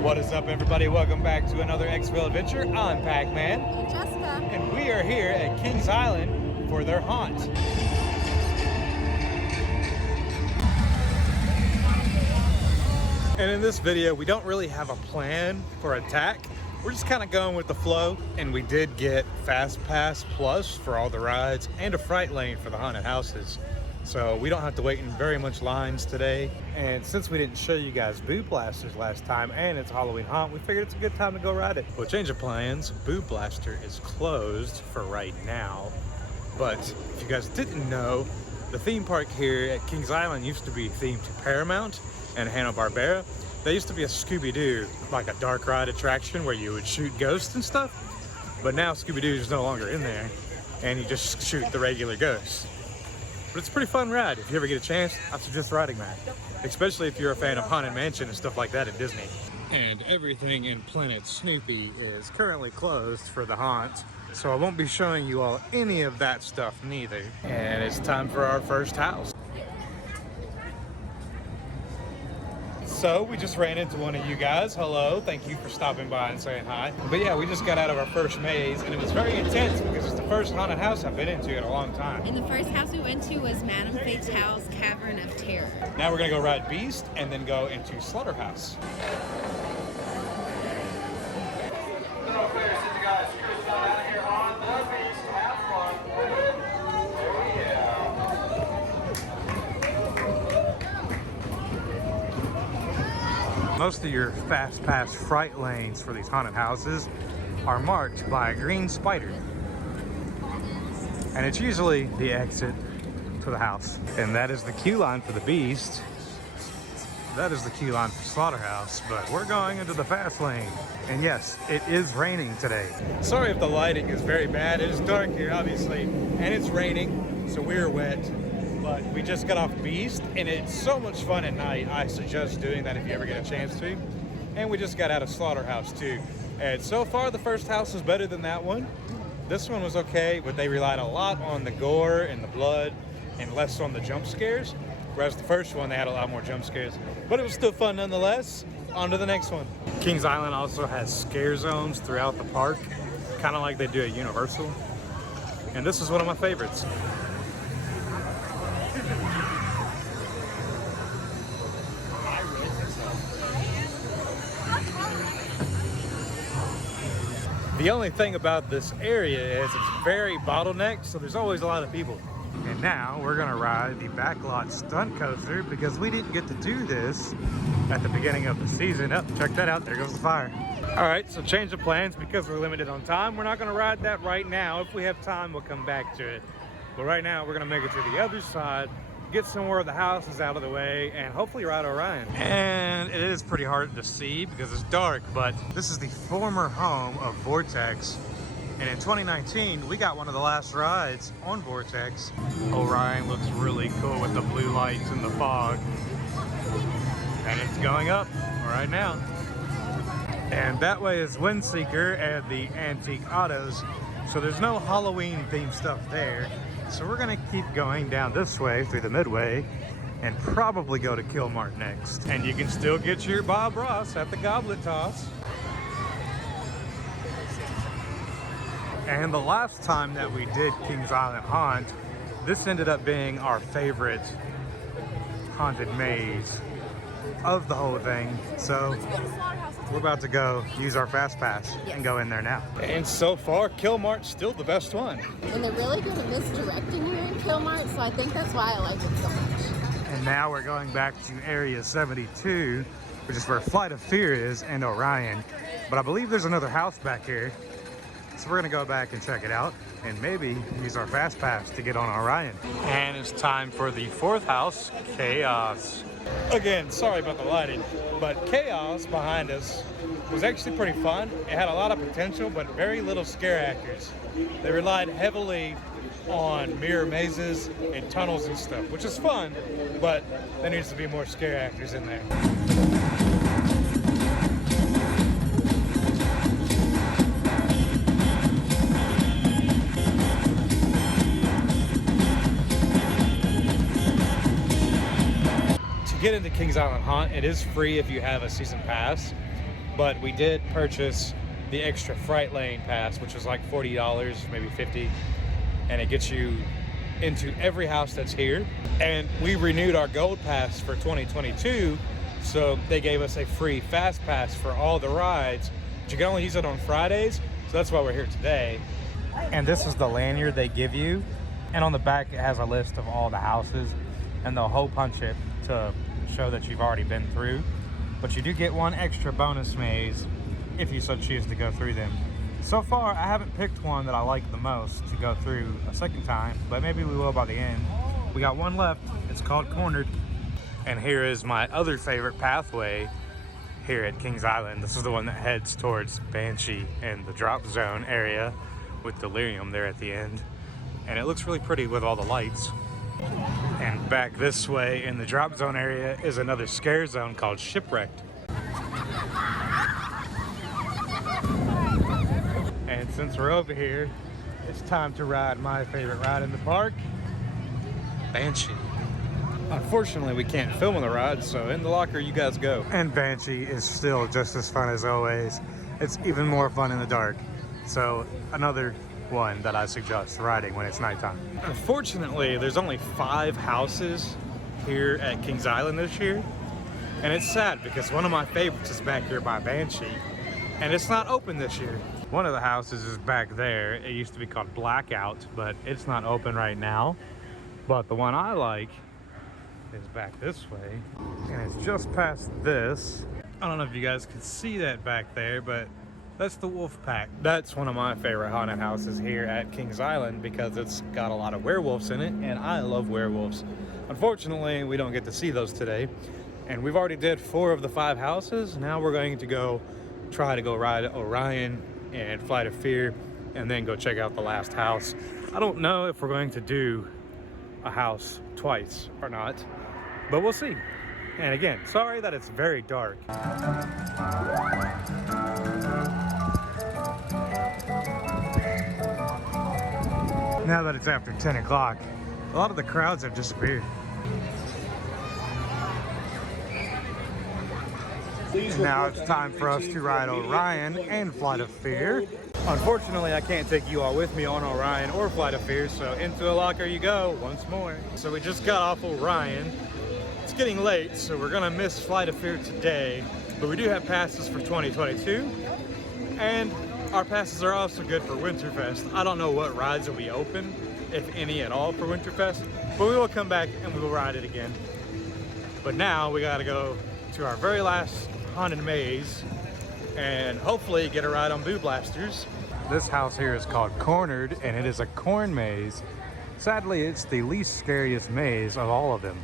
What is up, everybody? Welcome back to another X-Ville adventure. I'm Pac-Man. And Jessica. And we are here at Kings Island for their haunt. And in this video, we don't really have a plan for attack. We're just kind of going with the flow. And we did get Fast Pass Plus for all the rides and a fright lane for the haunted houses. So we don't have to wait in very much lines today. And since we didn't show you guys Boo Blasters last time and it's a Halloween haunt, we figured it's a good time to go ride it. Well, change of plans, Boo Blaster is closed for right now. But if you guys didn't know, the theme park here at Kings Island used to be themed to Paramount and Hanna-Barbera. There used to be a Scooby-Doo, like a dark ride attraction where you would shoot ghosts and stuff. But now Scooby-Doo is no longer in there and you just shoot the regular ghosts. But it's a pretty fun ride. If you ever get a chance, I suggest riding that. Especially if you're a fan of Haunted Mansion and stuff like that at Disney. And everything in Planet Snoopy is currently closed for the haunt. So I won't be showing you all any of that stuff neither. And it's time for our first house. So we just ran into one of you guys. Hello, thank you for stopping by and saying hi. But yeah, we just got out of our first maze and it was very intense because it's the first haunted house I've been into in a long time. And the first house we went to was Madame Fatale's Cavern of Terror. Now we're gonna go ride Beast and then go into Slaughterhouse. Most of your Fast Pass fright lanes for these haunted houses are marked by a green spider. And it's usually the exit to the house. And that is the queue line for the Beast. That is the queue line for Slaughterhouse, but we're going into the fast lane. And yes, it is raining today. Sorry if the lighting is very bad. It is dark here, obviously, and it's raining, so we're wet. But we just got off Beast, and it's so much fun at night. I suggest doing that if you ever get a chance to. And we just got out of Slaughterhouse too. And so far, the first house was better than that one. This one was okay, but they relied a lot on the gore and the blood and less on the jump scares. Whereas the first one, they had a lot more jump scares. But it was still fun nonetheless. On to the next one. Kings Island also has scare zones throughout the park, kind of like they do at Universal. And this is one of my favorites. The only thing about this area is it's very bottlenecked, so there's always a lot of people. And now we're gonna ride the backlot stunt coaster because we didn't get to do this at the beginning of the season. Oh, check that out, there goes the fire. All right, so change of plans because we're limited on time. We're not gonna ride that right now. If we have time, we'll come back to it. But right now, we're gonna make it to the other side, get somewhere of the houses out of the way, and hopefully ride Orion. And it is pretty hard to see because it's dark, but this is the former home of Vortex. And in 2019, we got one of the last rides on Vortex. Orion looks really cool with the blue lights and the fog. And it's going up right now. And that way is Windseeker and the antique autos. So there's no Halloween themed stuff there. So we're gonna keep going down this way through the Midway and probably go to Killmart next. And you can still get your Bob Ross at the Goblet Toss. And the last time that we did Kings Island Haunt, this ended up being our favorite haunted maze of the whole thing. So we're about to go use our Fast Pass and go in there now. And so far, Killmart's still the best one. And they're really good at misdirecting you in Killmart, so I think that's why I like it so much. And now we're going back to Area 72, which is where Flight of Fear is and Orion. But I believe there's another house back here. So we're gonna go back and check it out and maybe use our Fast Pass to get on Orion. And it's time for the fourth house, Chaos. Again, sorry about the lighting, but Chaos behind us was actually pretty fun. It had a lot of potential, but very little scare actors. They relied heavily on mirror mazes and tunnels and stuff, which is fun, but there needs to be more scare actors in there. To get into Kings Island Haunt, it is free if you have a season pass, but we did purchase the extra Fright Lane pass, which was like $40, maybe $50, and it gets you into every house that's here. And we renewed our gold pass for 2022, so they gave us a free fast pass for all the rides, but you can only use it on Fridays, so that's why we're here today. And this is the lanyard they give you, and on the back it has a list of all the houses, and they'll hole punch it to show that you've already been through. But you do get one extra bonus maze if you so choose to go through them. So far, I haven't picked one that I like the most to go through a second time, but maybe we will by the end. We got one left. It's called Cornered. And here is my other favorite pathway here at Kings Island. This is the one that heads towards Banshee and the drop zone area with Delirium there at the end. And it looks really pretty with all the lights. And back this way in the drop zone area is another scare zone called Shipwrecked. And since we're over here, it's time to ride my favorite ride in the park, Banshee. Unfortunately, we can't film on the ride, so in the locker you guys go. And Banshee is still just as fun as always. It's even more fun in the dark. So another one that I suggest riding when it's nighttime. Unfortunately, there's only 5 houses here at Kings Island this year. And it's sad because one of my favorites is back here by Banshee, and it's not open this year. One of the houses is back there. It used to be called Blackout, but it's not open right now. But the one I like is back this way, and it's just past this. I don't know if you guys can see that back there, but that's the Wolf Pack. That's one of my favorite haunted houses here at Kings Island because it's got a lot of werewolves in it, and I love werewolves. Unfortunately, we don't get to see those today, and we've already did 4 of the 5 houses. Now we're going to go try to go ride Orion and Flight of Fear, and then go check out the last house. I don't know if we're going to do a house twice or not, but we'll see. And again, sorry that it's very dark. Now that it's after 10 o'clock, a lot of the crowds have disappeared. Now it's time for us to ride Orion and Flight of Fear. Unfortunately, I can't take you all with me on Orion or Flight of Fear, so into a locker you go once more. So we just got off Orion. It's getting late, so we're gonna miss Flight of Fear today, but we do have passes for 2022, and our passes are also good for Winterfest. I don't know what rides will be open, if any at all, for Winterfest, but we will come back and we will ride it again. But now we gotta go to our very last haunted maze and hopefully get a ride on Boo Blasters. This house here is called Cornered, and it is a corn maze. Sadly, it's the least scariest maze of all of them.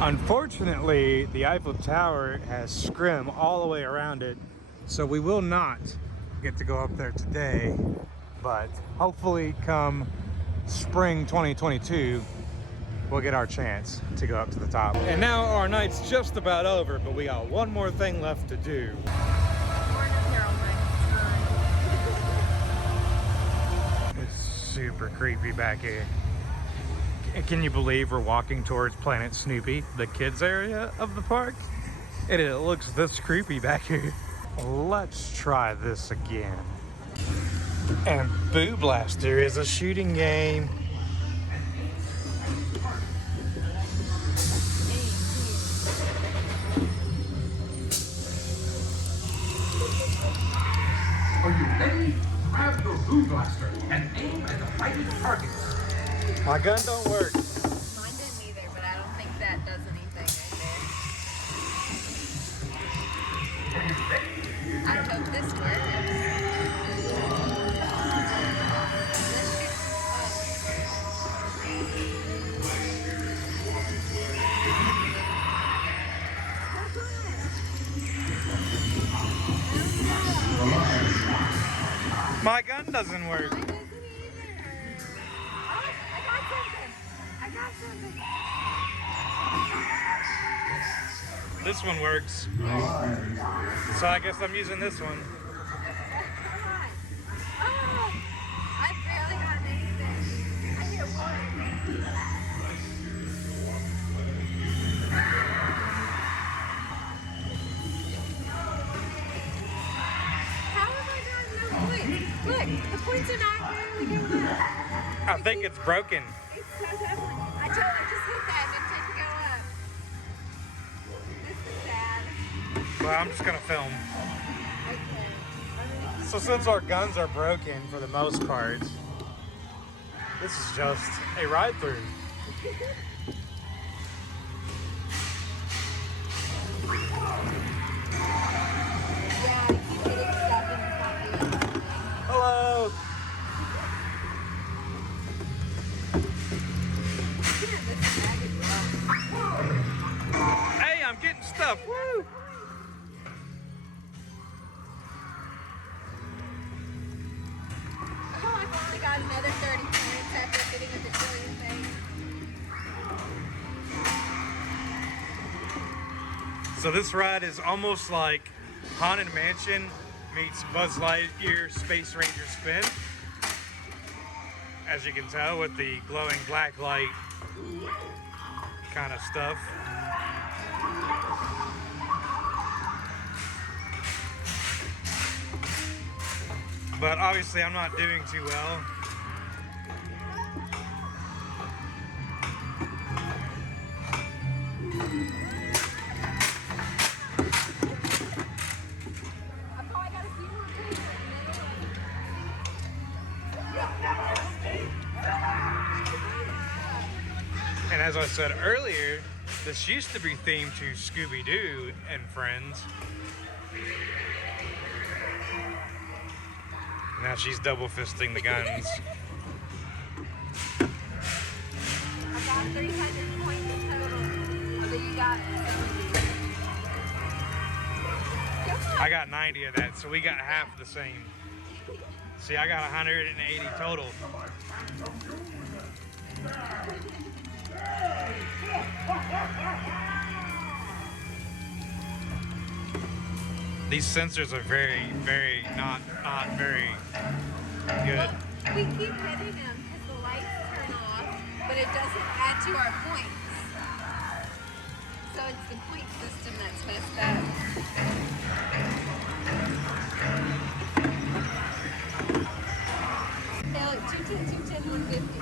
Unfortunately, the Eiffel Tower has scrim all the way around it, so we will not get to go up there today, but hopefully come spring 2022, we'll get our chance to go up to the top. And now our night's just about over, but we got one more thing left to do. It's super creepy back here. Can you believe we're walking towards Planet Snoopy, the kids area of the park? And it looks this creepy back here. Let's try this again. And Boo Blaster is a shooting game. Are you ready? Grab your Boo Blaster and aim at the fighting targets. My gun don't work. Mine didn't either, but I don't think that does anything Are you ready? right there. I hope this works. My gun doesn't work. Mine doesn't either. Oh, I got something. I got something. This one works. So I guess I'm using this one. Oh, I barely got anything. I hit one. I think it's broken. It's so tough. I just hit that and it didn't go up. This is sad. Well, I'm just gonna film. Okay. So since our guns are broken for the most part, this is just a ride through. Yeah, I keep hitting stuff and it's not doing anything. Hello. Yeah, this bag is rough. Hey, I'm getting stuff. Woo! Oh, I finally got another 30 points after hitting a bajillion things. So this ride is almost like Haunted Mansion meets Buzz Lightyear Space Ranger Spin. As you can tell with the glowing black light kind of stuff. But obviously I'm not doing too well. I probably got a few more takes. And as I said earlier, this used to be themed to Scooby-Doo and Friends. Now she's double fisting the guns. I got 300 points total. So you got 70. I got 90 of that, so we got half the same. See, I got 180 total. These sensors are very, very not very good. But we keep hitting them because the lights turn off, but it doesn't add to our points. So it's the point system that's messed up. Hey, look, 210, 210, 150.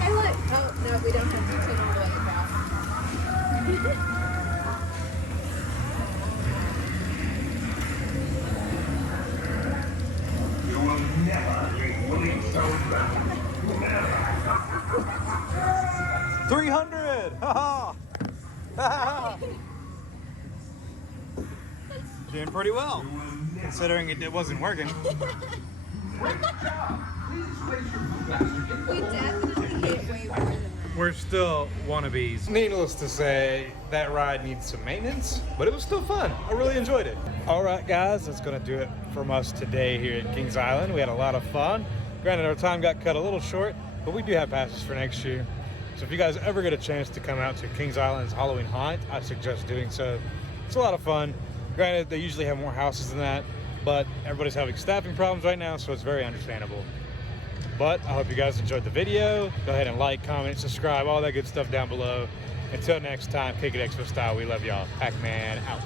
Hey, look. Oh, no, we don't have to turn all the way across. You will never leave Willingstone Valley. Never. 300! Ha ha! Doing pretty well, considering it wasn't working. Great job. Please place your Blue Blaster in the We definitely hit way more than that. We're still wannabes. Needless to say, that ride needs some maintenance, but it was still fun. I really enjoyed it. All right, guys, that's gonna do it from us today here at Kings Island. We had a lot of fun. Granted, our time got cut a little short, but we do have passes for next year. So if you guys ever get a chance to come out to Kings Island's Halloween Haunt, I suggest doing so. It's a lot of fun. Granted, they usually have more houses than that, but everybody's having staffing problems right now, so it's very understandable. But I hope you guys enjoyed the video. Go ahead and like, comment, subscribe, all that good stuff down below. Until next time, Kick It Expo style. We love y'all. Pac-Man out.